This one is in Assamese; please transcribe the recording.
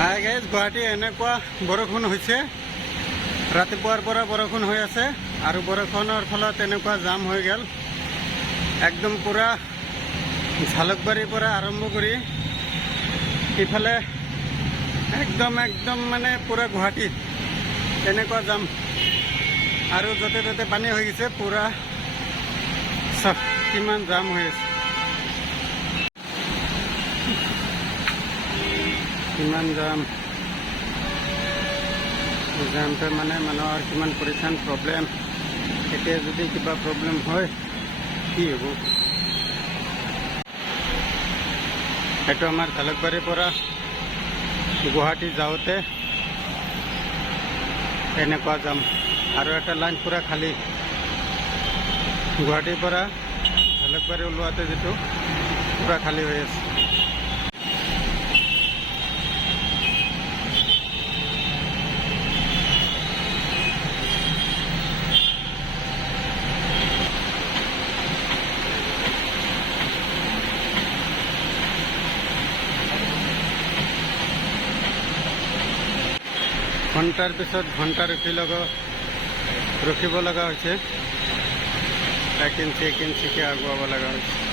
হাই গাইজ, গুৱাহাটী এনেকুৱা বৰষুণ হৈছে। ৰাতিপুৱাৰ পৰা বৰষুণ হৈ আছে আৰু বৰষুণৰ ফলত এনেকুৱা জাম হৈ গ'ল। একদম পুৰা ঝালুকবাৰীৰ পৰা আৰম্ভ কৰি ইফালে একদম মানে পুৰা গুৱাহাটীত এনেকুৱা জাম আৰু য'তে ত'তে পানী হৈ গৈছে। পুৰা কিমান জাম হৈ আছে, কিমান জামটো মানে মানুহৰ কিমান পৰিচান প্ৰব্লেম। এতিয়া যদি কিবা প্ৰব্লেম হয় কি হ'ব? এইটো আমাৰ ঝালুকবাৰীৰ পৰা গুৱাহাটী যাওঁতে এনেকুৱা জাম আৰু এটা লাইন পুৰা খালী। গুৱাহাটীৰ পৰা ঝালুকবাৰী ওলোৱাতে যিটো পুৰা খালী হৈ আছে। ঘণ্টাৰ পিছত ঘণ্টা ৰখিব লগা হৈছে। এক ইঞ্চিকে আগুৱাব লগা হৈছে।